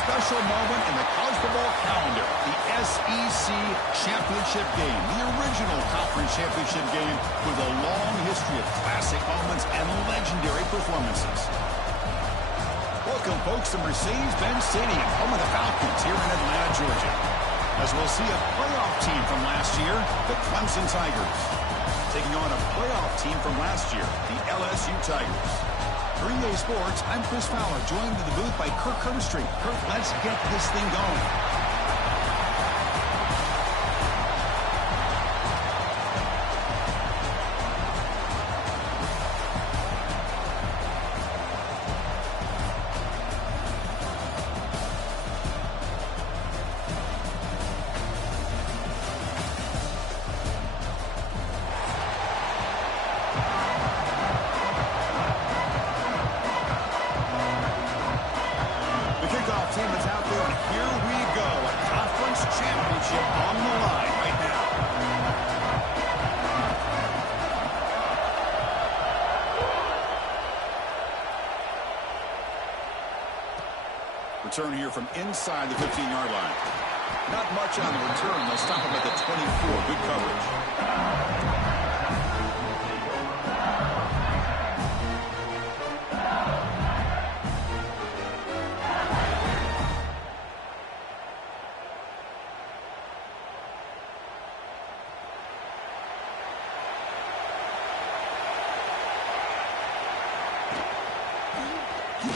special moment in the college football calendar, the SEC Championship game, the original conference championship game with a long history of classic moments and legendary performances. Welcome, folks, to Mercedes-Benz Stadium, home of the Falcons here in Atlanta, Georgia, as we'll see a playoff team from last year, the Clemson Tigers, taking on a playoff team from last year, the LSU Tigers. For EA Sports, I'm Chris Fowler, joined in the booth by Kirk Herbstreit. Kirk, let's get this thing going. Team is out there, and here we go. A conference championship on the line right now. Return here from inside the 15-yard line. Not much on the return. They'll stop him at the 24. Good coverage.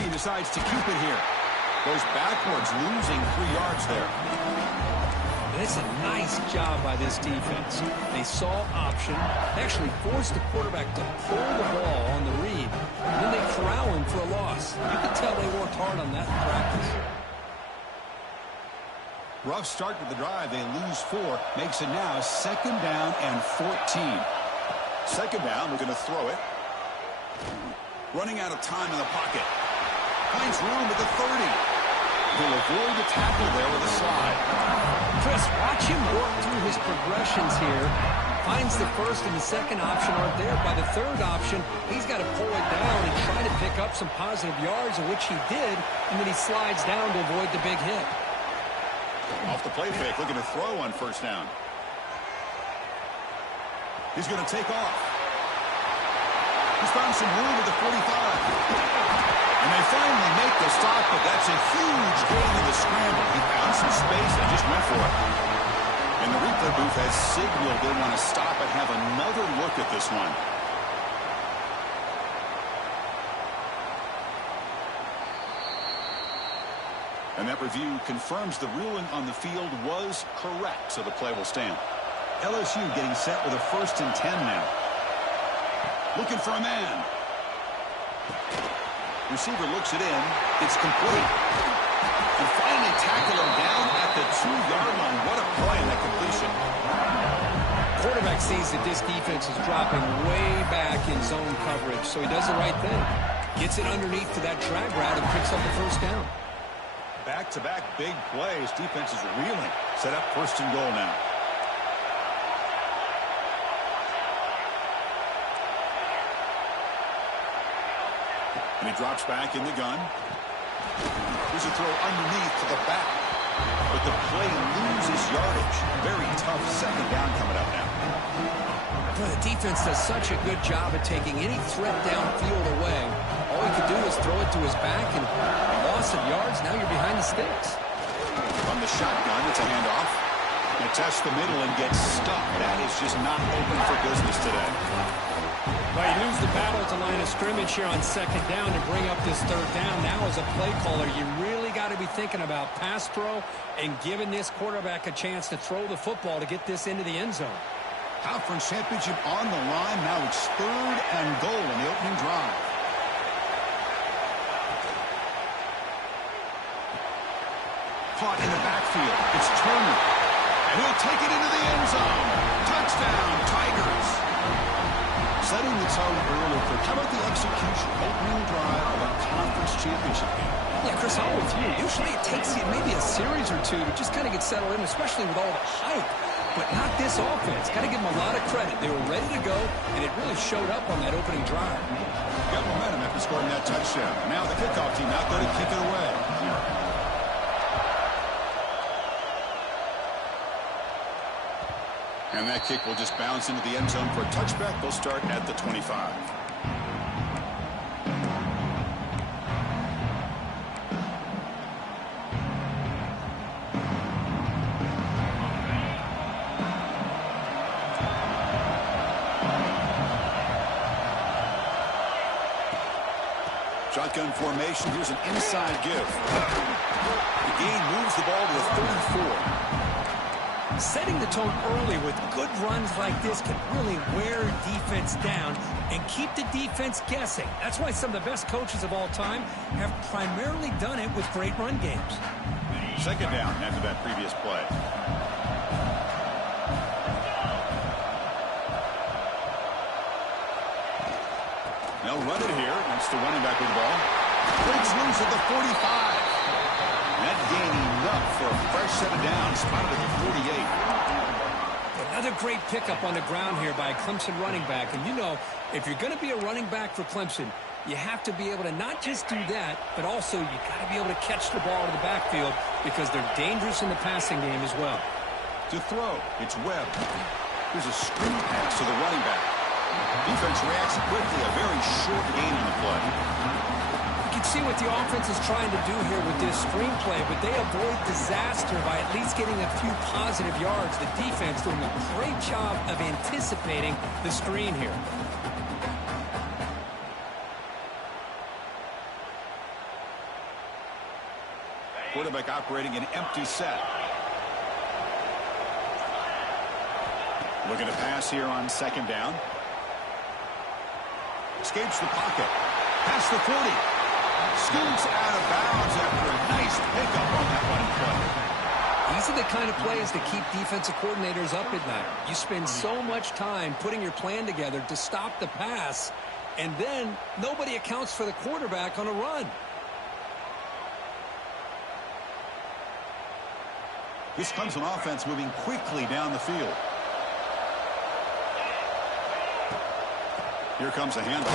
He decides to keep it here. Goes backwards, losing 3 yards there. It's a nice job by this defense. They saw option, actually forced the quarterback to pull the ball on the read, and then they corral him for a loss. You can tell they worked hard on that in practice. Rough start to the drive. They lose 4. Makes it now 2nd down and 14. 2nd down, we're going to throw it. Running out of time in the pocket. Finds room at the 30. He'll avoid the tackle there with a slide. Chris, watch him work through his progressions here. Finds the first and the second option aren't there. By the third option, he's got to pull it down and try to pick up some positive yards, in which he did, and then he slides down to avoid the big hit. Off the play fake, looking to throw on 1st down. He's going to take off. He's found some room at the 45. And they finally make the stop, but that's a huge gain in the scramble. He found some space and just went for it. And the replay booth has signaled they want to stop and have another look at this one. And that review confirms the ruling on the field was correct, so the play will stand. LSU getting set with a 1st and 10 now. Looking for a man. Receiver looks it in. It's complete. And finally tackle him down at the 2-yard line. What a play on that completion. Quarterback sees that this defense is dropping way back in zone coverage, so he does the right thing. Gets it underneath to that drag route and picks up the 1st down. Back-to-back big plays. Defense is reeling. Set up 1st and goal now. And he drops back in the gun. Here's a throw underneath to the back. But the play loses yardage. Very tough 2nd down coming up now. Boy, the defense does such a good job at taking any threat downfield away. All he could do is throw it to his back, and loss of yards, now you're behind the sticks. From the shotgun, it's a handoff. They test the middle and get stuck. That is just not open for business today. Well, you lose the battle at the line of scrimmage here on 2nd down to bring up this 3rd down. Now, as a play caller, you really got to be thinking about pass pro and giving this quarterback a chance to throw the football to get this into the end zone. Conference championship on the line. Now it's 3rd and goal in the opening drive. Caught in the backfield. It's Turner. And he'll take it into the end zone. Touchdown, Tigers. Setting the tone early for how about the execution, opening drive of a conference championship game? Yeah, Chris, I'm with you. Usually it takes you maybe a series or two to just kind of get settled in, especially with all the hype. But not this offense. Got to give them a lot of credit. They were ready to go, and it really showed up on that opening drive. Got momentum after scoring that touchdown. Now the kickoff team out there to kick it away. And that kick will just bounce into the end zone for a touchback. They'll start at the 25. Shotgun formation. Here's an inside give. The gain moves the ball to the 34. Setting the tone early with good runs like this can really wear defense down and keep the defense guessing. That's why some of the best coaches of all time have primarily done it with great run games. Second down after that previous play. They'll run it here. That's the running back with the ball. Breaks loose at the 45. That gain enough for a fresh set of downs. Spotted at the 48. Another great pickup on the ground here by a Clemson running back. And you know, if you're going to be a running back for Clemson, you have to be able to not just do that, but also you got to be able to catch the ball in the backfield because they're dangerous in the passing game as well. To throw, it's Webb. Here's a screen pass to the running back. Defense reacts quickly. A very short gain on the play. You can see what the offense is trying to do here with this screenplay, but they avoid disaster by at least getting a few positive yards. The defense doing a great job of anticipating the screen here. Quarterback operating an empty set. Looking to pass here on second down. Escapes the pocket. Past the 40. Scoots out of bounds after a nice pickup on that running play. These are the kind of plays that keep defensive coordinators up at night. You spend so much time putting your plan together to stop the pass, and then nobody accounts for the quarterback on a run. This Clemson offense moving quickly down the field. Here comes a handoff.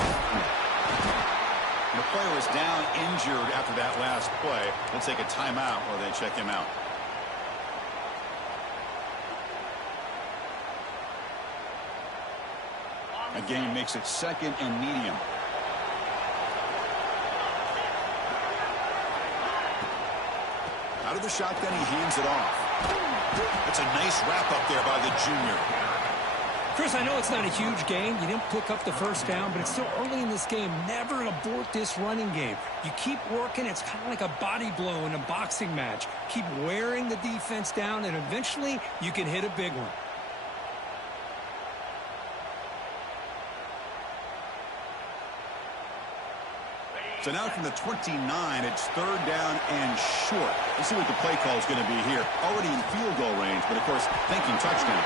And the player is down injured after that last play. They'll take a timeout or they check him out. A gain makes it second and medium. Out of the shotgun, he hands it off. That's a nice wrap up there by the junior. Chris, I know it's not a huge gain. You didn't pick up the first down, but it's still early in this game. Never abort this running game. You keep working. It's kind of like a body blow in a boxing match. Keep wearing the defense down, and eventually you can hit a big one. So now from the 29, it's third down and short. Let's see what the play call is going to be here. Already in field goal range, but of course, thinking touchdown.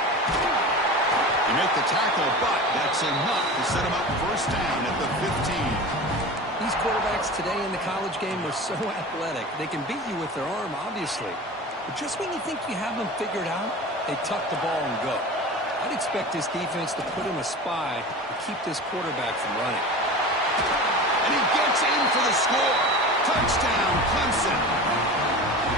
You make the tackle, but that's enough to set him up first down at the 15. These quarterbacks today in the college game are so athletic. They can beat you with their arm, obviously. But just when you think you have them figured out, they tuck the ball and go. I'd expect this defense to put in a spy to keep this quarterback from running. And he gets in for the score. Touchdown, Clemson.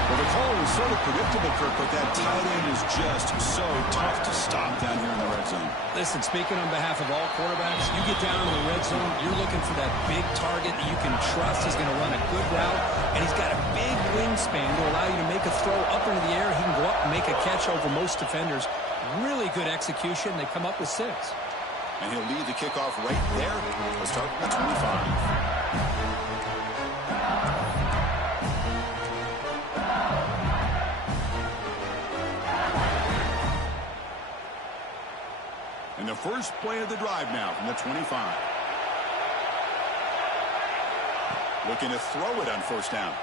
Well, the call was sort of predictable, Kirk, but that tight end is just so tough to stop down here in the red zone. Listen, speaking on behalf of all quarterbacks, you get down in the red zone, you're looking for that big target that you can trust is going to run a good route, and he's got a big wingspan to allow you to make a throw up into the air. He can go up and make a catch over most defenders. Really good execution. They come up with 6. And he'll lead the kickoff right there. Let's start at 25. And the first play of the drive now from the 25. Looking to throw it on first down.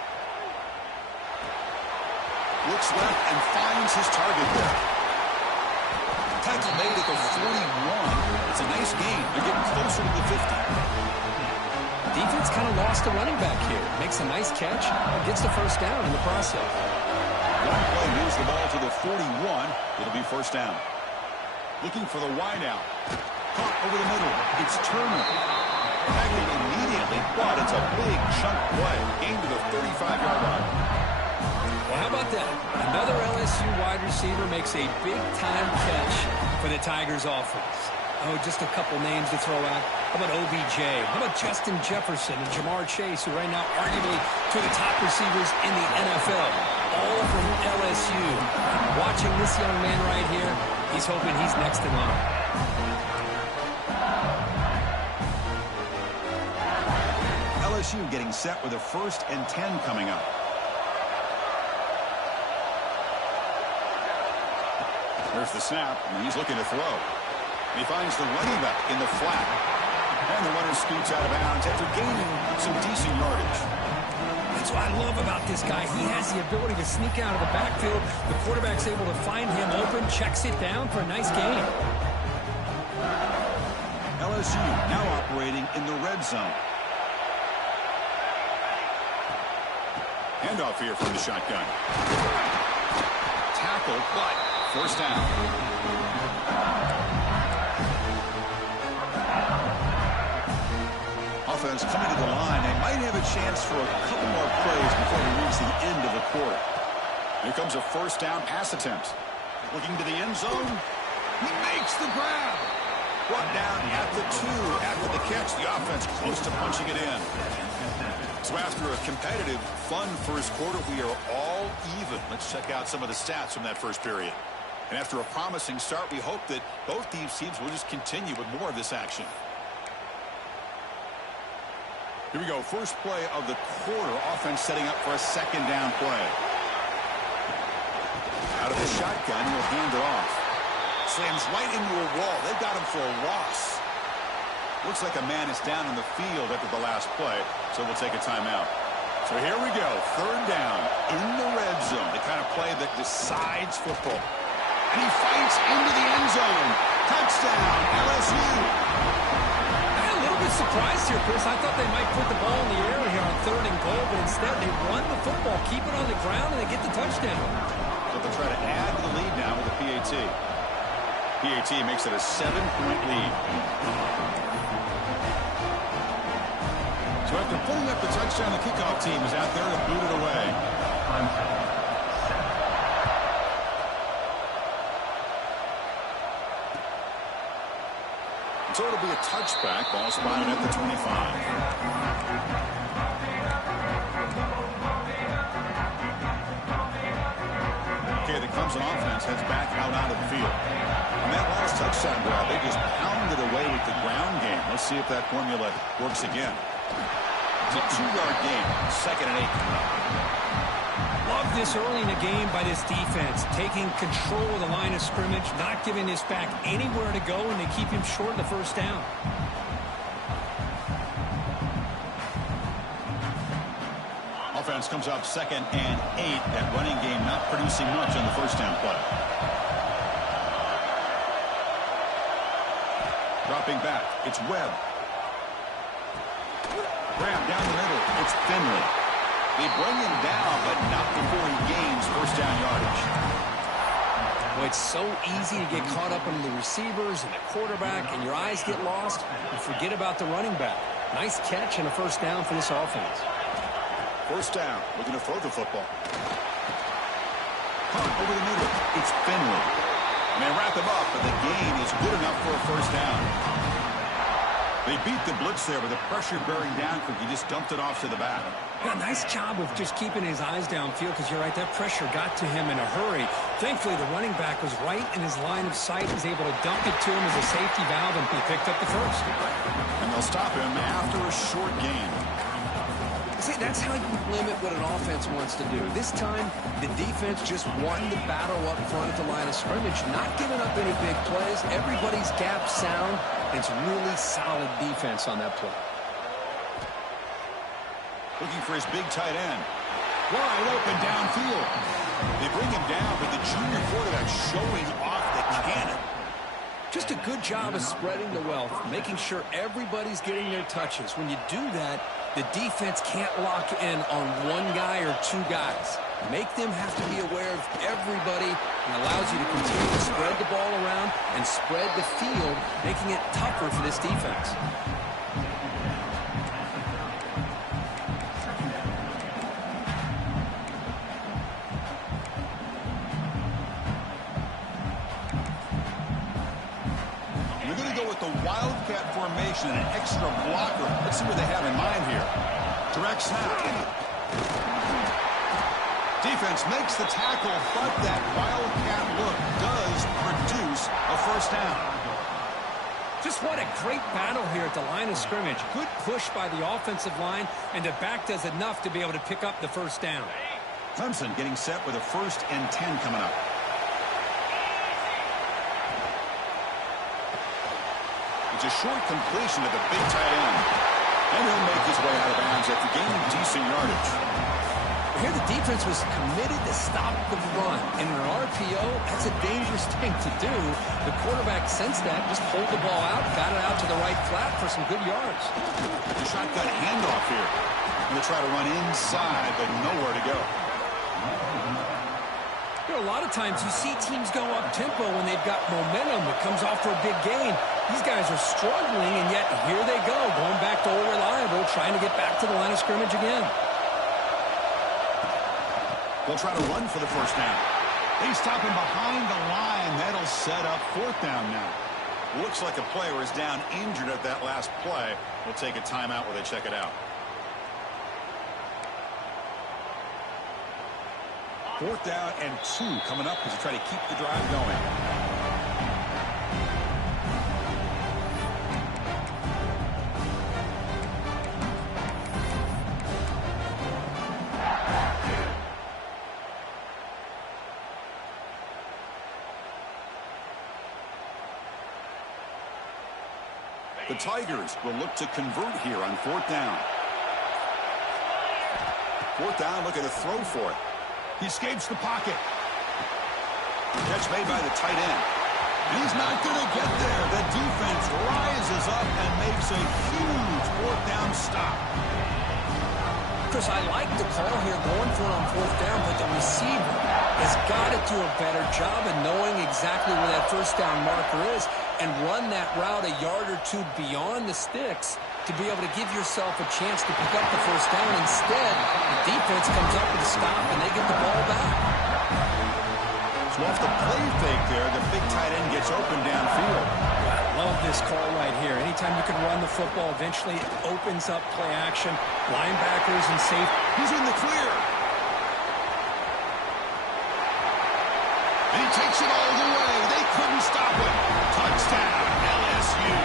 Looks left and finds his target there. Tackle made at the 41. It's a nice gain. They're getting closer to the 50. Defense kind of lost the running back here. Makes a nice catch and gets the first down in the process. One play moves the ball to the 41. It'll be first down. Looking for the wide out. Caught over the middle. It's Turner. Tackled immediately, but it's a big chunk play. Gain to the 35-yard line. Well, how about that? Another LSU wide receiver makes a big-time catch for the Tigers offense. Oh, just a couple names to throw out. How about OBJ? How about Justin Jefferson and Jamar Chase, who right now arguably two of the top receivers in the NFL, all from LSU. Watching this young man right here, he's hoping he's next in line. LSU getting set with a 1st and 10 coming up. There's the snap, and he's looking to throw. He finds the running back in the flat. And the runner scoots out of bounds after gaining some decent yardage. That's what I love about this guy. He has the ability to sneak out of the backfield. The quarterback's able to find him open, checks it down for a nice gain. LSU now operating in the red zone. Handoff here from the shotgun. Tackle, but first down. Offense coming to the line. They might have a chance for a couple more plays before we reach the end of the quarter. Here comes a first down pass attempt. Looking to the end zone. He makes the grab. Brought down at the 2 after the catch. The offense close to punching it in. So after a competitive, fun first quarter, we are all even. Let's check out some of the stats from that first period. And after a promising start, we hope that both these teams will just continue with more of this action. Here we go. First play of the quarter. Offense setting up for a 2nd down play. Out of the shotgun, he'll hand it off. Slams right into a wall. They got him for a loss. Looks like a man is down in the field after the last play, so we'll take a timeout. So here we go. 3rd down in the red zone. The kind of play that decides football. And he fights into the end zone. Touchdown, LSU. I'm a little bit surprised here, Chris. I thought they might put the ball in the air here on 3rd and goal, but instead they run the football, keep it on the ground, and they get the touchdown. So they'll try to add to the lead now with the PAT. PAT makes it a 7-point lead. So after putting up the touchdown, the kickoff team is out there to boot it away. So it'll be a touchback. Ball spotted at the 25. Okay, the Clemson offense heads back out onto the field. On that last touchdown grab, they just pounded away with the ground game. Let's see if that formula works again. It's a 2-yard game, 2nd and 8 coming up. Love this early in the game by this defense, taking control of the line of scrimmage, not giving this back anywhere to go, and they keep him short of the first down. Offense comes up 2nd and 8. That running game not producing much on the first down play. Dropping back, it's Webb. Grab down the middle, it's Finley. They bring him down, but not before he gains first down yardage. Well, it's so easy to get caught up in the receivers and the quarterback, and your eyes get lost. You forget about the running back. Nice catch and a first down for this offense. First down, looking to throw the football. Hunt over the middle, it's Finley. And they wrap him up, but the gain is good enough for a first down. They beat the blitz there with the pressure bearing down quick. He just dumped it off to the back. Yeah, nice job of just keeping his eyes downfield, because you're right, that pressure got to him in a hurry. Thankfully, the running back was right in his line of sight. He was able to dump it to him as a safety valve, and he picked up the first. And they'll stop him after a short gain. See, that's how you limit what an offense wants to do. This time, the defense just won the battle up front at the line of scrimmage, not giving up any big plays. Everybody's gap sound. It's really solid defense on that play. Looking for his big tight end. Wide open downfield. They bring him down, but the junior quarterback showing off the cannon. Just a good job of spreading the wealth, making sure everybody's getting their touches. When you do that, the defense can't lock in on one guy or two guys. Make them have to be aware of everybody, and allows you to continue to spread the ball around and spread the field, making it tougher for this defense. wildcat formation and an extra blocker. Let's see what they have in mind here. Direct snap. Defense makes the tackle, but that wildcat look does produce a first down. Just what a great battle here at the line of scrimmage. Good push by the offensive line, and the back does enough to be able to pick up the first down. Clemson getting set with a 1st and 10 coming up. It's a short completion to the big tight end. And he'll make his way out of bounds after gaining decent yardage. Here the defense was committed to stop the run. And in an RPO, that's a dangerous thing to do. The quarterback sensed that, just pulled the ball out, got it out to the right flat for some good yards. The shotgun handoff here. Going to try to run inside, but nowhere to go. You know, a lot of times you see teams go up-tempo when they've got momentum that comes off for a big gain. These guys are struggling, and yet here they go, going back to old reliable, trying to get back to the line of scrimmage again. They'll try to run for the first down. They stop him behind the line. That'll set up 4th down now. Looks like a player is down injured at that last play. We'll take a timeout while they check it out. 4th down and 2 coming up as they try to keep the drive going. The Tigers will look to convert here on 4th down. 4th down, looking to throw for it. He escapes the pocket. Catch made by the tight end. And he's not going to get there. The defense rises up and makes a huge 4th down stop. Chris, I like the call here going for it on 4th down, but the receiver has got to do a better job of knowing exactly where that first down marker is and run that route a yard or 2 beyond the sticks to be able to give yourself a chance to pick up the first down. Instead, the defense comes up with a stop and they get the ball back. So off the play fake there, the big tight end gets open downfield. I love this call right here. Anytime you can run the football, eventually it opens up play action. Linebackers and safety. He's in the clear. And he takes it all the way. They couldn't stop him. Touchdown, LSU.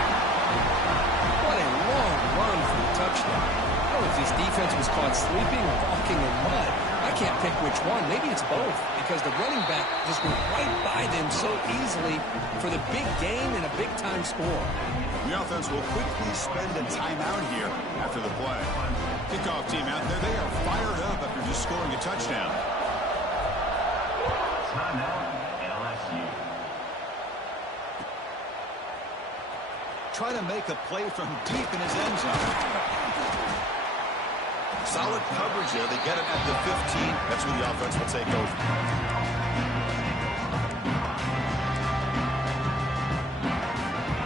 What a long run for the touchdown. I don't know if his defense was caught sleeping or walking in mud. I can't pick which one. Maybe it's both, because the running back just went right by them so easily for the big gain and a big-time score. The offense will quickly spend a timeout here after the play. Kickoff team out there, they are fired up after just scoring a touchdown. Timeout, LSU. Try to make a play from deep in his end zone. Solid coverage there. They get it at the 15. That's where the offense will take over.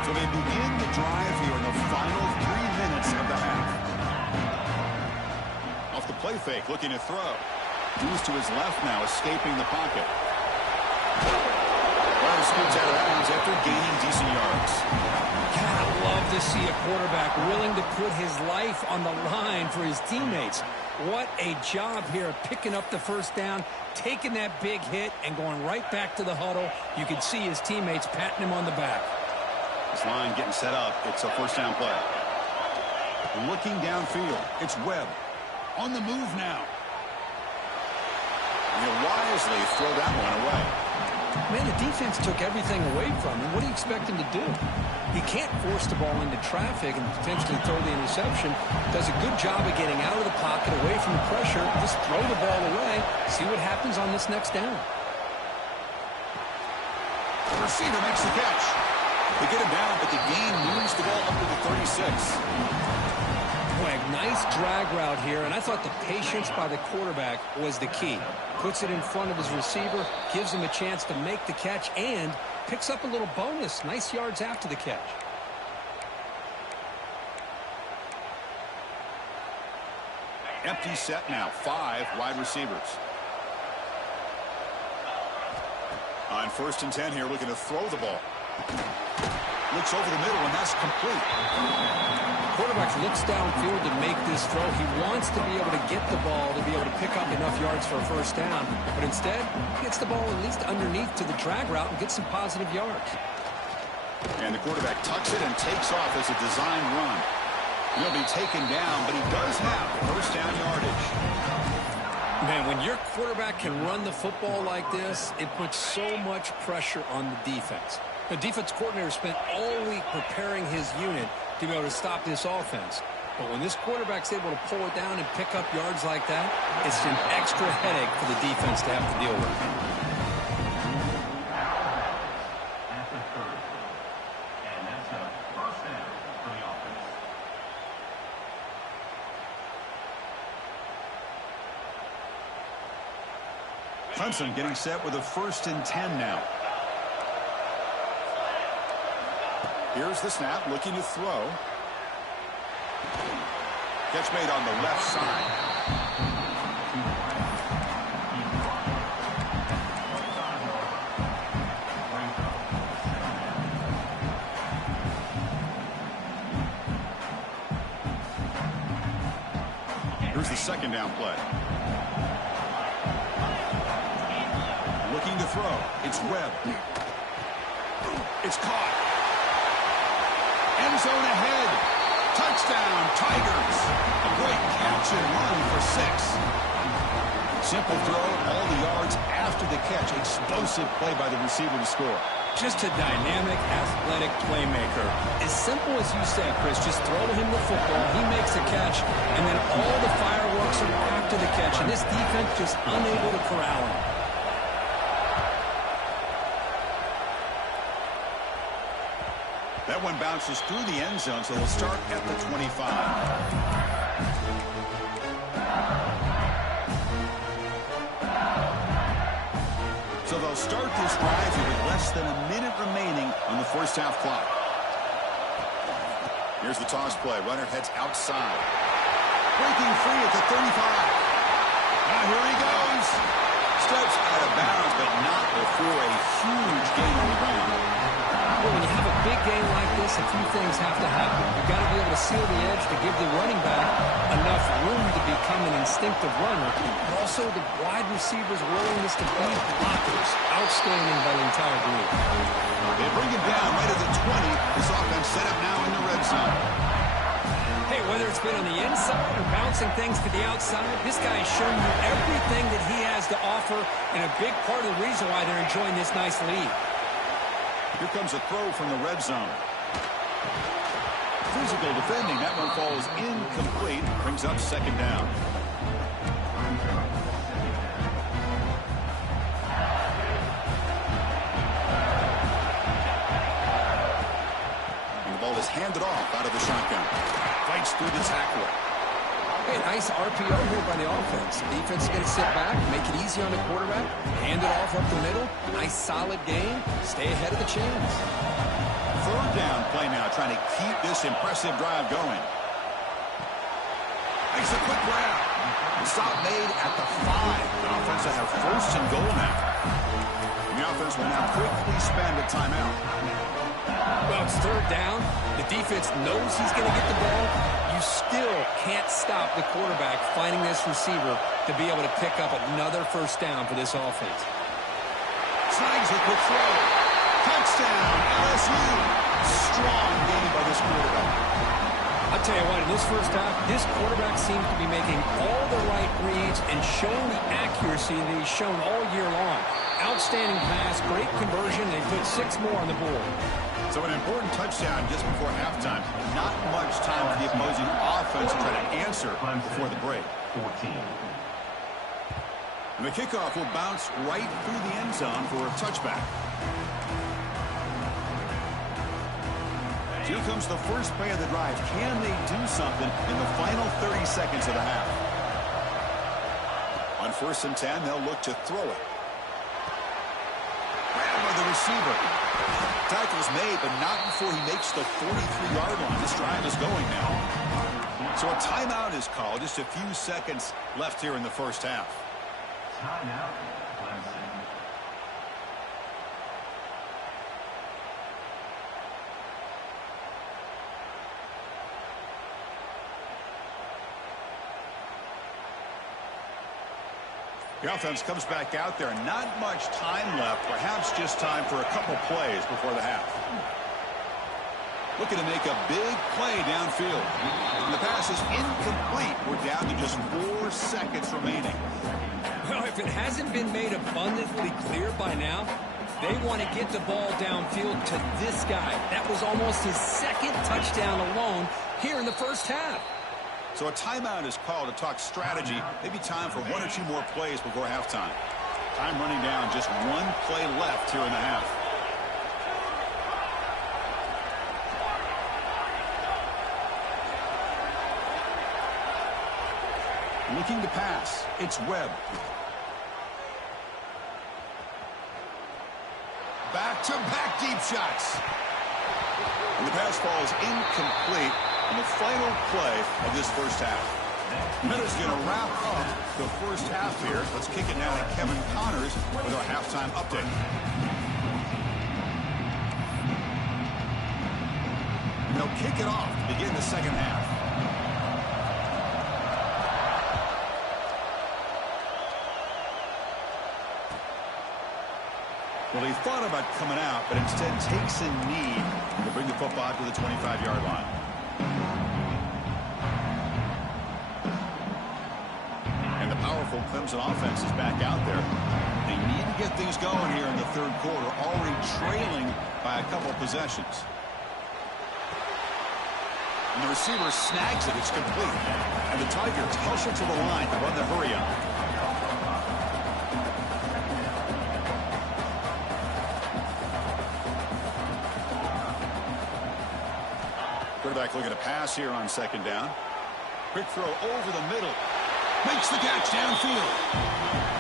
So they begin the drive here in the final 3 minutes of the half. Off the play fake, looking to throw. Moves to his left now, escaping the pocket. Well, scoots out of bounds after gaining decent yards. God, I love to see a quarterback willing to put his life on the line for his teammates. What a job here of picking up the first down, taking that big hit, and going right back to the huddle. You can see his teammates patting him on the back. This line getting set up. It's a first down play. Looking downfield. It's Webb. On the move now. And he'll wisely throw that one away. Man, the defense took everything away from him. What do you expect him to do? He can't force the ball into traffic and potentially throw the interception. Does a good job of getting out of the pocket, away from the pressure. Just throw the ball away. See what happens on this next down. The receiver makes the catch. They get him down, but the gain moves the ball up to the 36. Boy, nice drag route here, and I thought the patience by the quarterback was the key. Puts it in front of his receiver, gives him a chance to make the catch, and picks up a little bonus. Nice yards after the catch. Empty set now. 5 wide receivers. On 1st and 10 here, looking to throw the ball. Looks over the middle, and that's complete. Quarterback looks downfield to make this throw. He wants to be able to get the ball to be able to pick up enough yards for a first down. But instead, he gets the ball at least underneath to the drag route and gets some positive yards. And the quarterback tucks it and takes off as a design run. He'll be taken down, but he does have first down yardage. Man, when your quarterback can run the football like this, it puts so much pressure on the defense. The defense coordinator spent all week preparing his unit to be able to stop this offense. But when this quarterback's able to pull it down and pick up yards like that, it's an extra headache for the defense to have to deal with. At the 30. And that's a first down for the offense. Clemson getting set with a 1st and 10 now. Here's the snap, looking to throw. Catch made on the left side. Here's the 2nd down play. Looking to throw. It's Webb. It's caught. End zone ahead. Touchdown, Tigers. A great catch and run for 6. Simple throw, all the yards after the catch. Explosive play by the receiver to score. Just a dynamic, athletic playmaker. As simple as you say, Chris, just throw him the football, he makes a catch, and then all the fireworks are after the catch, and this defense just unable to corral him. That one bounces through the end zone, so they'll start at the 25. So they'll start this drive with less than a minute remaining on the first half clock. Here's the toss play. Runner heads outside. Breaking free at the 35. Now here he goes. Steps out of bounds, but not before a huge gain on the ground. Well, when you have a big game like this, a few things have to happen. You've got to be able to seal the edge to give the running back enough room to become an instinctive runner, but also the wide receiver's willingness to beat blockers. Outstanding by the entire group. They bring him down right at the 20. This offense set up now in the red zone. Hey, whether it's been on the inside or bouncing things to the outside, this guy has shown you everything that he has to offer, and a big part of the reason why they're enjoying this nice lead. Here comes a throw from the red zone. Physical defending. That one falls incomplete. Brings up 2nd down. And the ball is handed off out of the shotgun. Fights through the tackler. Hey, nice RPO here by the offense. Defense is going to sit back, make it easy on the quarterback, hand it off up the middle. Nice solid game. Stay ahead of the chains. 3rd down play now, trying to keep this impressive drive going. Makes a quick grab. The stop made at the 5. The offense will have 1st and goal now. And the offense will now quickly spend a timeout. Well, it's 3rd down. The defense knows he's going to get the ball. You still can't stop the quarterback finding this receiver to be able to pick up another 1st down for this offense. Snags a quick throw. Touchdown, LSU. Strong game by this quarterback. I'll tell you what, in this first half, this quarterback seems to be making all the right reads and showing the accuracy that he's shown all year long. Outstanding pass, great conversion, and he put 6 more on the board. So an important touchdown just before halftime. Not much time for the opposing offense to try to answer before the break. 14. And the kickoff will bounce right through the end zone for a touchback. Here comes the first play of the drive. Can they do something in the final 30 seconds of the half? On 1st and 10, they'll look to throw it. Grab by the receiver. Tackle's made, but not before he makes the 43-yard line. This drive is going now. So a timeout is called. Just a few seconds left here in the first half. Timeout, Clemson. The offense comes back out there. Not much time left. Perhaps just time for a couple plays before the half. Looking to make a big play downfield. And the pass is incomplete. We're down to just 4 seconds remaining. Well, if it hasn't been made abundantly clear by now, they want to get the ball downfield to this guy. That was almost his second touchdown alone here in the first half. So a timeout is called to talk strategy. Maybe time for 1 or 2 more plays before halftime. Time running down. Just 1 play left here in the half. Looking to pass. It's Webb. Back-to-back deep shots. And the pass falls incomplete on the final play of this first half. Minutes going to wrap up the first half here. Let's kick it now to Kevin Connors with our halftime update. And they'll kick it off to begin the second half. Well, he thought about coming out, but instead takes a knee to bring the football to the 25-yard line. And the powerful Clemson offense is back out there. They need to get things going here in the third quarter, already trailing by a couple possessions. And the receiver snags it. It's complete. And the Tigers hustle to the line to run the hurry up. Quarterback looking to pass here on second down. Quick throw over the middle. Makes the catch downfield.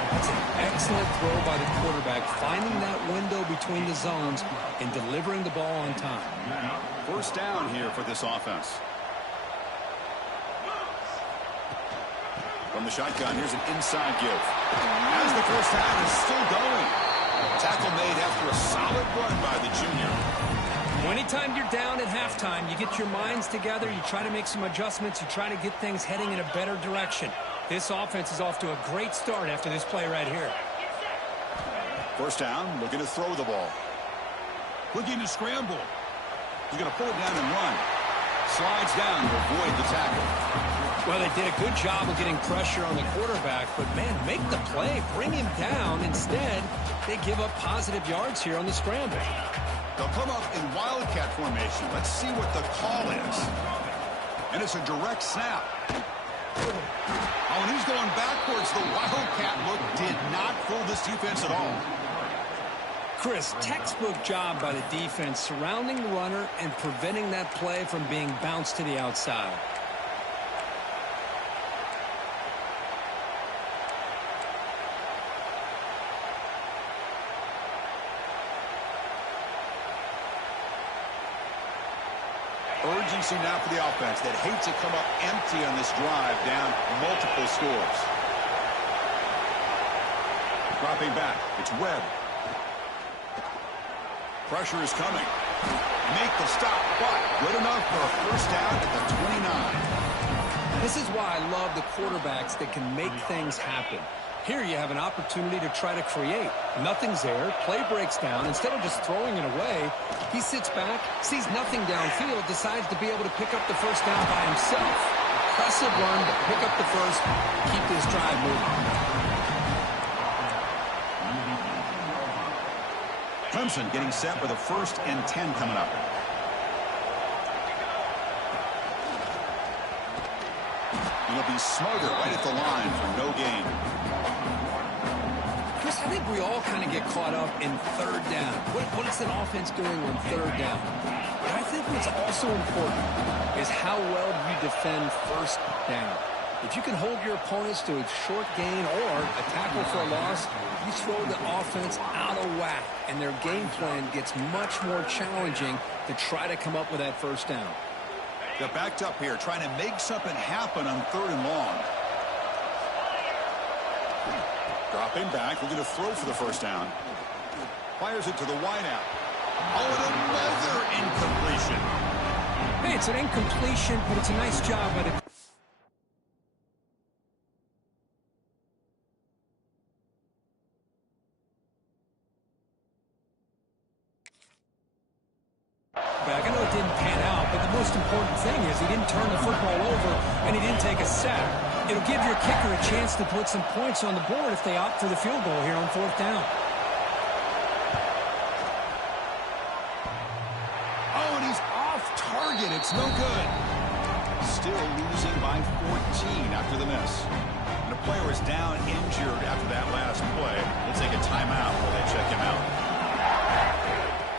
That's an excellent throw by the quarterback, finding that window between the zones and delivering the ball on time. First down here for this offense. From the shotgun, here's an inside give. As the first down is still going. Tackle made after a solid run by the junior. Anytime you're down at halftime, you get your minds together, you try to make some adjustments, you try to get things heading in a better direction. This offense is off to a great start after this play right here. First down, looking to throw the ball. Looking to scramble. He's going to pull it down and run. Slides down to avoid the tackle. Well, they did a good job of getting pressure on the quarterback, but, man, make the play, bring him down. Instead, they give up positive yards here on the scramble. They'll come up in wildcat formation. Let's see what the call is. And it's a direct snap. Oh, and he's going backwards. The wildcat look did not fool this defense at all. Chris, textbook job by the defense surrounding the runner and preventing that play from being bounced to the outside. Urgency now for the offense that hates to come up empty on this drive, down multiple scores. Dropping back, it's Webb. Pressure is coming. Make the stop, but good enough for a first down at the 29. This is why I love the quarterbacks that can make things happen. Here you have an opportunity to try to create. Nothing's there. Play breaks down. Instead of just throwing it away, he sits back, sees nothing downfield, decides to be able to pick up the first down by himself. Impressive run to pick up the first, keep this drive moving. Clemson getting set with a 1st and 10 coming up. He'll be smarter right at the line for no gain. Chris, I think we all kind of get caught up in third down. What is an offense doing on third down? But I think what's also important is how well you defend first down. If you can hold your opponents to a short gain or a tackle for a loss, you throw the offense out of whack, and their game plan gets much more challenging to try to come up with that first down. They're backed up here, trying to make something happen on 3rd and long. Dropping back, looking to throw for the first down. Fires it to the wideout. Oh, and another incompletion. Hey, it's an incompletion, but it's a nice job by the most important thing is he didn't turn the football over and he didn't take a sack. It'll give your kicker a chance to put some points on the board if they opt for the field goal here on 4th down. Oh, and he's off target. It's no good. Still losing by 14 after the miss. And a player is down injured after that last play. They'll take a timeout while they check him out.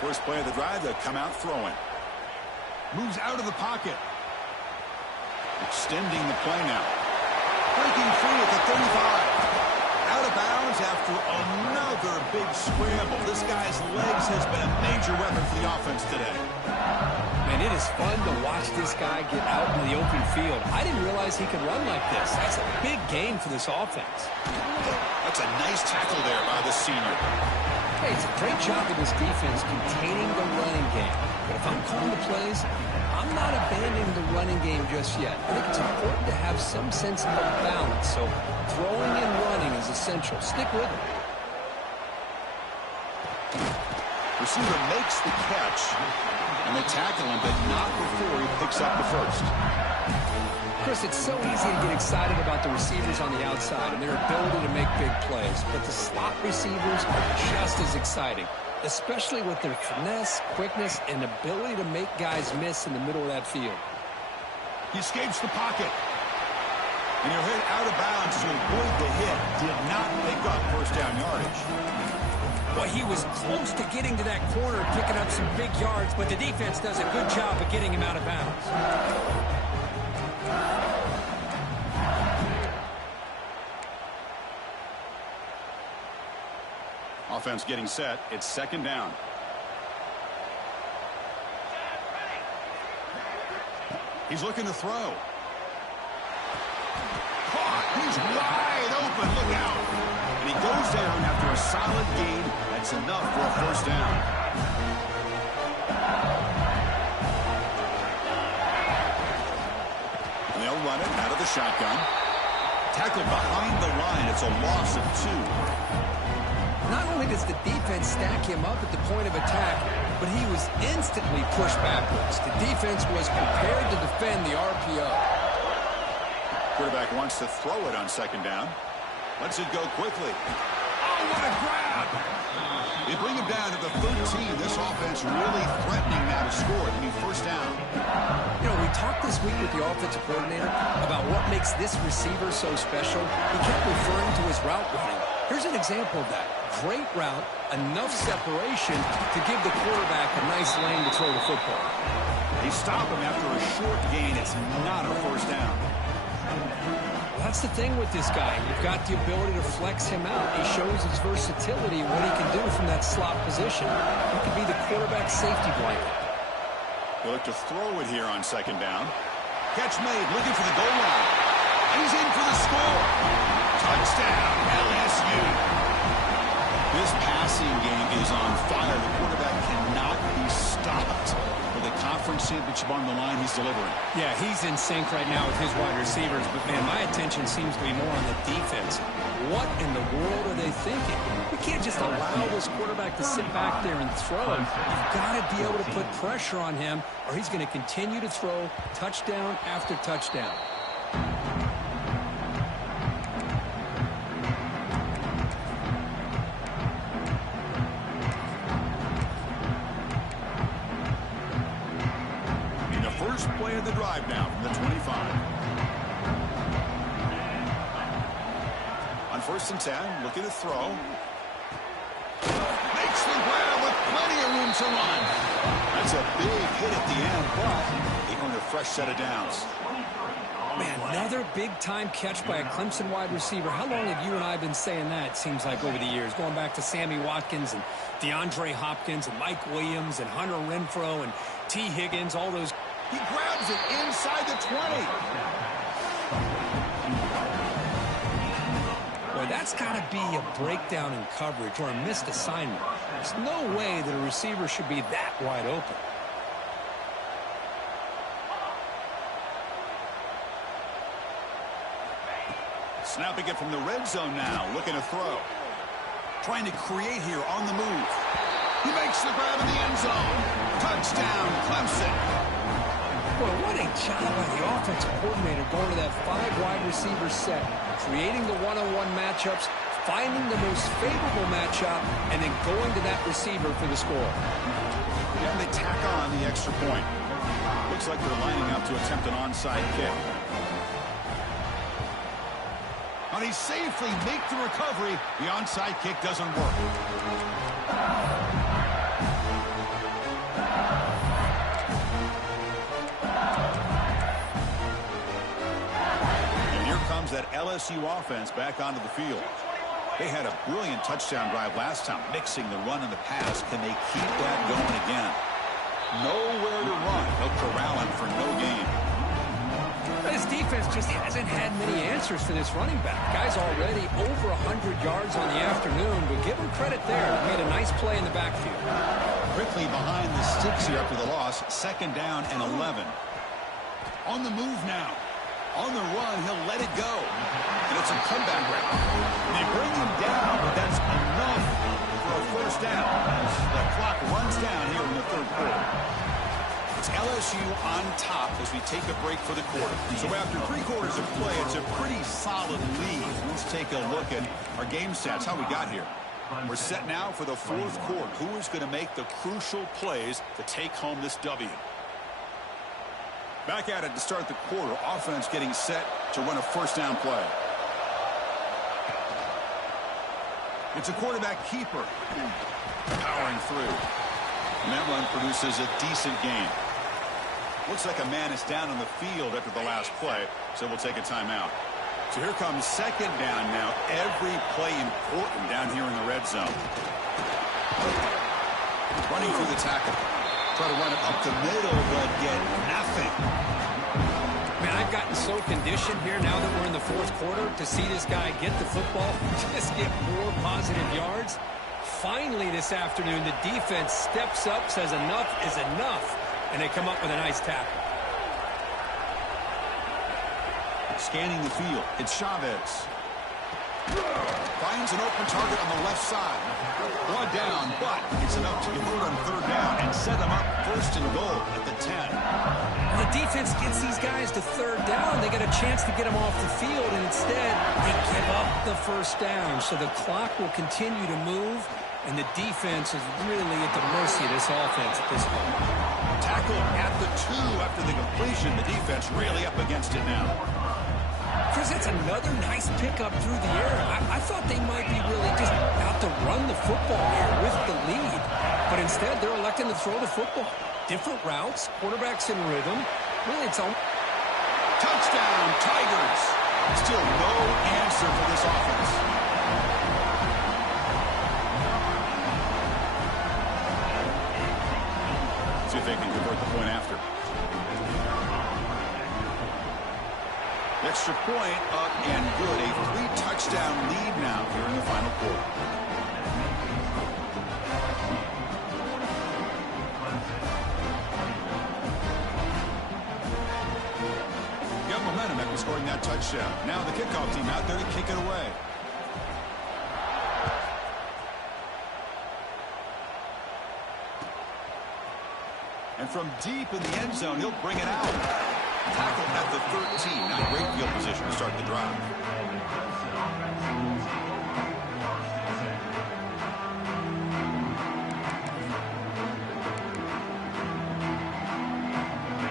First play of the drive, they'll come out throwing. Moves out of the pocket. Extending the play now. Breaking free at the 35. Out of bounds after another big scramble. This guy's legs has been a major weapon for the offense today. Man, it is fun to watch this guy get out in the open field. I didn't realize he could run like this. That's a big gain for this offense. That's a nice tackle there by the senior. Hey, it's a great job of this defense containing the running game. But if I'm calling the plays, I'm not abandoning the running game just yet. I think it's important to have some sense of balance. So throwing and running is essential. Stick with it. Receiver makes the catch, and they tackle him, but not before he picks up the first. Chris, it's so easy to get excited about the receivers on the outside and their ability to make big plays, but the slot receivers are just as exciting, especially with their finesse, quickness, and ability to make guys miss in the middle of that field. He escapes the pocket. And he'll hit out of bounds to avoid the hit. Did not pick up first down yardage. Well, he was close to getting to that corner, picking up some big yards, but the defense does a good job of getting him out of bounds. Offense getting set. It's 2nd down. He's looking to throw. Caught. He's wide open. Look out. And he goes down after a solid gain. That's enough for a first down. And they'll run it out of the shotgun. Tackled behind the line. It's a loss of 2. Not only does the defense stack him up at the point of attack, but he was instantly pushed backwards. The defense was prepared to defend the RPO. Quarterback wants to throw it on 2nd down. Lets it go quickly. Oh, what a grab! They bring him down to the 13. This offense really threatening now to score. It'll be first down. You know, we talked this week with the offensive coordinator about what makes this receiver so special. He kept referring to his route running. Here's an example of that. Great route, enough separation to give the quarterback a nice lane to throw the football. They stop him after a short gain. It's not a first down. That's the thing with this guy. You've got the ability to flex him out. He shows his versatility, what he can do from that slot position. He could be the quarterback's safety blanket. They look to throw it here on 2nd down. Catch made, looking for the goal line. And he's in for the score. Touchdown, LSU. This passing game is on fire. The quarterback cannot be stopped. With a conference championship on the line, he's delivering. Yeah, he's in sync right now with his wide receivers, but man, my attention seems to be more on the defense. What in the world are they thinking? We can't just allow this quarterback to sit back there and throw. You've got to be able to put pressure on him, or he's going to continue to throw touchdown after touchdown. First play of the drive now from the 25. On 1st and 10, looking to throw. Makes the grab with plenty of room to run. That's a big hit at the end, but they earn a fresh set of downs. Man, another big-time catch by a Clemson wide receiver. How long have you and I been saying that, it seems like, over the years? Going back to Sammy Watkins and DeAndre Hopkins and Mike Williams and Hunter Renfrow and T. Higgins, all those. He grabs it inside the 20. Boy, that's got to be a breakdown in coverage or a missed assignment. There's no way that a receiver should be that wide open. Snapping it from the red zone now, looking to throw. Trying to create here on the move. He makes the grab in the end zone. Touchdown, Clemson. Boy, what a job by the offensive coordinator going to that 5 wide receiver set, creating the one-on-one matchups, finding the most favorable matchup, and then going to that receiver for the score. And they tack on the extra point. Looks like they're lining up to attempt an onside kick. And he safely makes the recovery. The onside kick doesn't work. And here comes that LSU offense back onto the field. They had a brilliant touchdown drive last time, mixing the run and the pass. Can they keep that going again? Nowhere to run. They'll corral him for no gain. This defense just hasn't had many answers for this running back. Guy's already over 100 yards on the afternoon, but give him credit there. He made a nice play in the backfield. Quickly behind the sticks here after the loss. 2nd down and 11. On the move now. On the run, he'll let it go. And it's a comeback route. They bring him down, but that's enough for a first down as the clock runs down here in the 3rd quarter. It's LSU on top as we take a break for the quarter. So after 3 quarters of play, it's a pretty solid lead. Let's take a look at our game stats, how we got here. We're set now for the 4th quarter. Who is going to make the crucial plays to take home this W? Back at it to start the quarter. Offense getting set to run a first down play. It's a quarterback keeper. Powering through. And that run produces a decent gain. Looks like a man is down on the field after the last play, so we'll take a timeout. So here comes 2nd down now. Every play important down here in the red zone. Running through the tackle. Try to run it up the middle, but get nothing. Man, I've gotten so conditioned here now that we're in the 4th quarter to see this guy get the football, just get more positive yards. Finally this afternoon, the defense steps up, says enough is enough, and they come up with a nice tackle. Scanning the field, it's Chavez. Finds an open target on the left side. Brought down, but it's enough to convert on 3rd down and set them up 1st and goal at the 10. The defense gets these guys to 3rd down. They get a chance to get them off the field, and instead they give up the 1st down. So the clock will continue to move, and the defense is really at the mercy of this offense at this point. Tackle at the 2 after the completion. The defense really up against it now. Chris, that's another nice pickup through the air. I thought they might be really just out to run the football here with the lead. But instead, they're electing to throw the football. Different routes, quarterbacks in rhythm. Really, it's all... Touchdown, Tigers. Still no answer for this offense. See if they can convert the point after. Extra point up and good. A 3-touchdown lead now here in the final quarter. Got momentum after scoring that touchdown. Now the kickoff team out there to kick it away. And from deep in the end zone, he'll bring it out. Tackle at the 13. Not great field position to start the drive.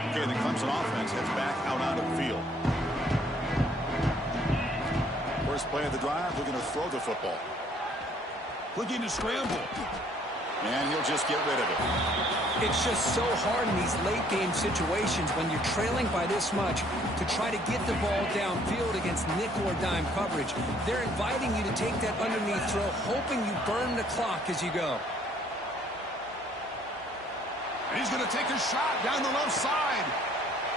Okay, the Clemson offense heads back out onto the field. First play of the drive, looking to throw the football. Looking to scramble. And he'll just get rid of it. It's just so hard in these late-game situations when you're trailing by this much to try to get the ball downfield against nickel or dime coverage. They're inviting you to take that underneath throw, hoping you burn the clock as you go. And he's going to take a shot down the left side.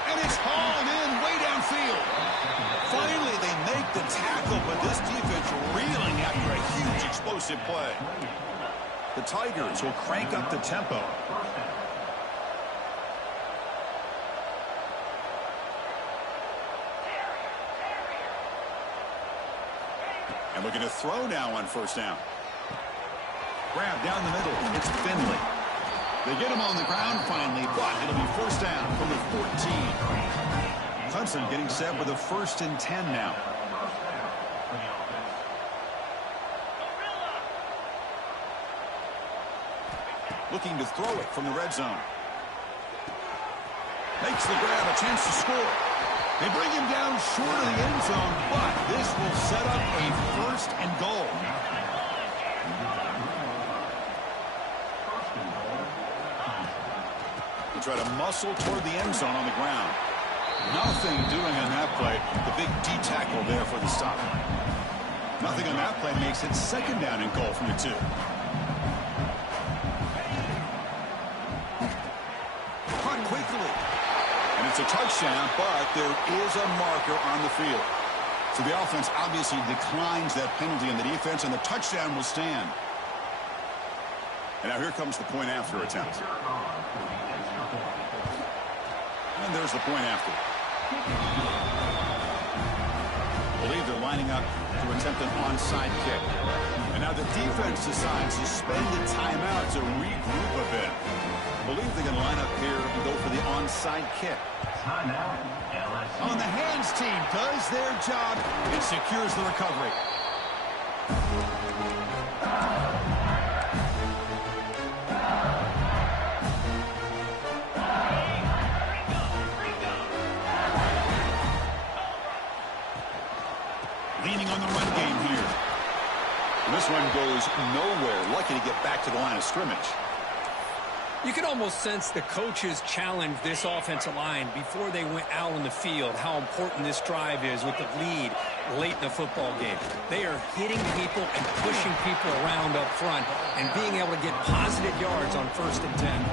And it's hauled in way downfield. Finally, they make the tackle, but this defense reeling after a huge explosive play. The Tigers will crank up the tempo. And looking to throw now on 1st down. Grab down the middle. It's Finley. They get him on the ground finally, but it'll be first down from the 14. Clemson getting set with a 1st and 10 now. Looking to throw it from the red zone. Makes the grab, a chance to score. They bring him down short of the end zone, but this will set up a 1st and goal. They try to muscle toward the end zone on the ground. Nothing doing on that play. The big D tackle there for the stop. Nothing on that play makes it 2nd down and goal from the 2. Caught quickly. And it's a touchdown, but there is a marker on the field. So the offense obviously declines that penalty in the defense, and the touchdown will stand. And now here comes the point after attempt. And there's the point after. I believe they're lining up to attempt an onside kick. And now the defense decides to spend a timeout to regroup a bit. I believe they're going to line up here and go for the onside kick. On the hands team does their job and secures the recovery. Leaning on the run game here. And this one goes nowhere. Lucky to get back to the line of scrimmage. You can almost sense the coaches challenged this offensive line before they went out on the field, how important this drive is with the lead late in the football game. They are hitting people and pushing people around up front and being able to get positive yards on 1st and 10.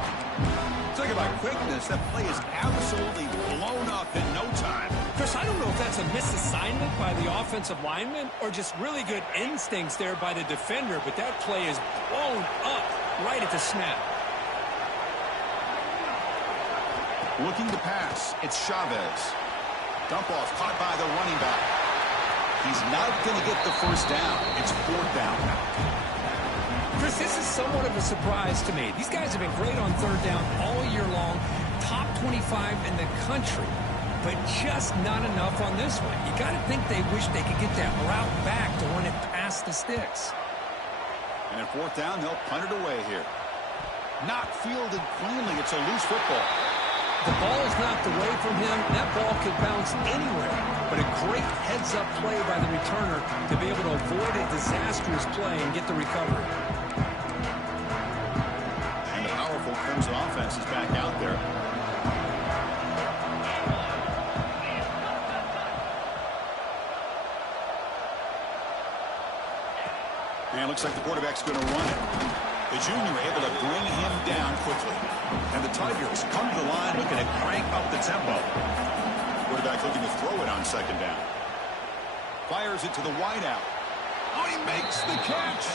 Talk about quickness. That play is absolutely blown up in no time. Chris, I don't know if that's a misassignment by the offensive lineman or just really good instincts there by the defender, but that play is blown up right at the snap. Looking to pass. It's Chavez. Dump off caught by the running back. He's not going to get the 1st down. It's 4th down. Chris, this is somewhat of a surprise to me. These guys have been great on 3rd down all year long. Top 25 in the country. But just not enough on this one. You got to think they wish they could get that route back to run it past the sticks. And at 4th down, they'll punt it away here. Not fielded cleanly. It's a loose football. The ball is knocked away from him. That ball could bounce anywhere. But a great heads-up play by the returner to be able to avoid a disastrous play and get the recovery. And the powerful Clemson offense is back out there. And it looks like the quarterback's going to run it. The junior able to bring him down quickly. And the Tigers come to the line looking to crank up the tempo. Quarterback looking to throw it on 2nd down. Fires it to the wideout. Oh, he makes the catch.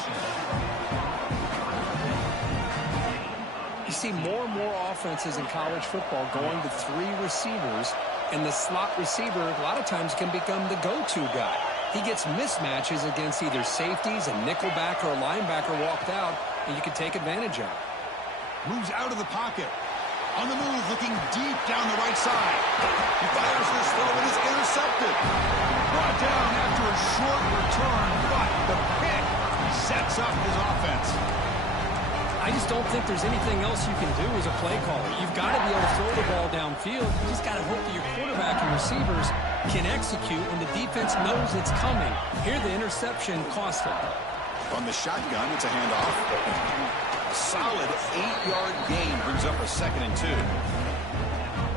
You see more and more offenses in college football going to 3 receivers, and the slot receiver a lot of times can become the go-to guy. He gets mismatches against either safeties, a nickelback, or a linebacker walked out, and you can take advantage of it. Moves out of the pocket. On the move, looking deep down the right side. He fires this throw and is intercepted. Brought down after a short return, but the pick sets up his offense. I just don't think there's anything else you can do as a play caller. You've got to be able to throw the ball downfield. You just got to hope that your quarterback and receivers can execute when the defense knows it's coming. Here, the interception cost him. From the shotgun, it's a handoff. A solid 8-yard gain brings up a 2nd and 2.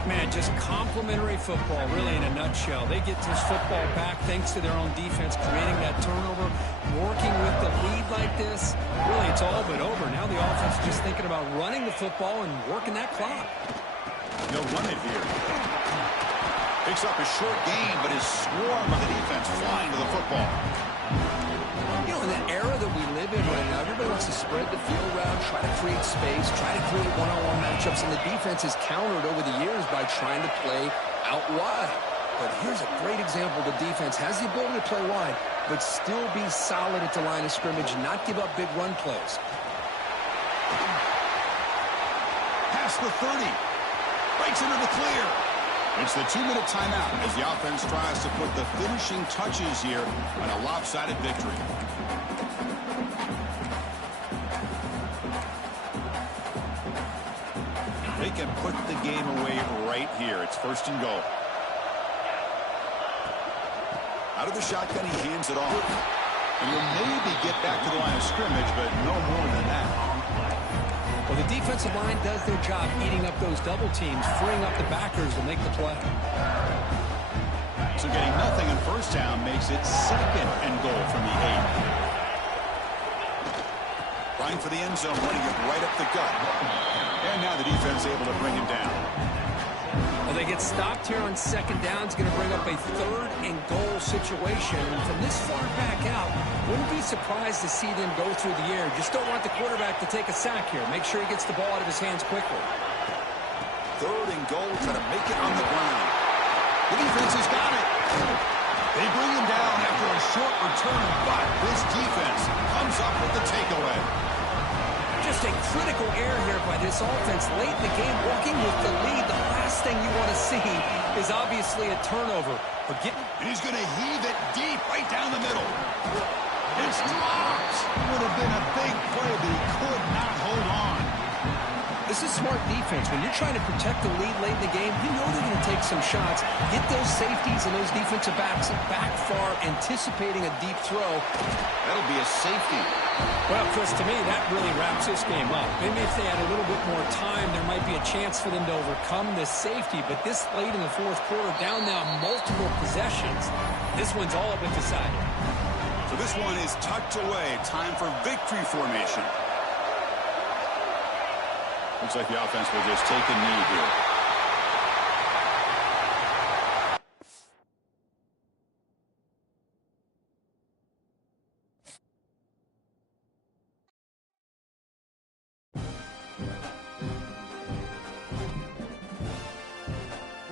Man, just complimentary football, really, in a nutshell. They get this football back thanks to their own defense, creating that turnover, working with the lead like this. Really, it's all but over. Now the offense is just thinking about running the football and working that clock. They'll run it here. Picks up a short gain, but his swarm of the defense flying to the football. You know, in the era that we live in right now, everybody wants to spread the field around, try to create space, try to create one-on-one matchups, and the defense has countered over the years by trying to play out wide. But here's a great example. The defense has the ability to play wide, but still be solid at the line of scrimmage and not give up big run plays. past the 30. Breaks into the clear. It's the 2-minute timeout as the offense tries to put the finishing touches here on a lopsided victory. They can put the game away right here. It's 1st and goal. Out of the shotgun, he hands it off. And you'll maybe get back to the line of scrimmage, but no more than that. Well, the defensive line does their job eating up those double teams, freeing up the backers to make the play. So getting nothing on first down makes it 2nd and goal from the 8. Trying for the end zone, running it right up the gut. And now the defense able to bring him down. Well, they get stopped here on 2nd down. It's going to bring up a 3rd and goal situation. And from this far back out, wouldn't be surprised to see them go through the air. Just don't want the quarterback to take a sack here. Make sure he gets the ball out of his hands quickly. 3rd and goal, trying to make it on the ground. The defense has got it. They bring him down after a short return, but this defense comes up with the takeaway. Just a critical error here by this offense late in the game, walking with the lead. The last thing you want to see is obviously a turnover. And he's going to heave it deep right down the middle. It's dropped. Would have been a big play, but he could not hold on. This is smart defense. When you're trying to protect the lead late in the game, you know they're going to take some shots, get those safeties and those defensive backs back far, anticipating a deep throw. That'll be a safety. Well, Chris, to me, that really wraps this game up. Maybe if they had a little bit more time, there might be a chance for them to overcome this safety. But this late in the 4th quarter, down now multiple possessions, this one's all but decided. So this one is tucked away. Time for victory formation. Looks like the offense will just take a knee here.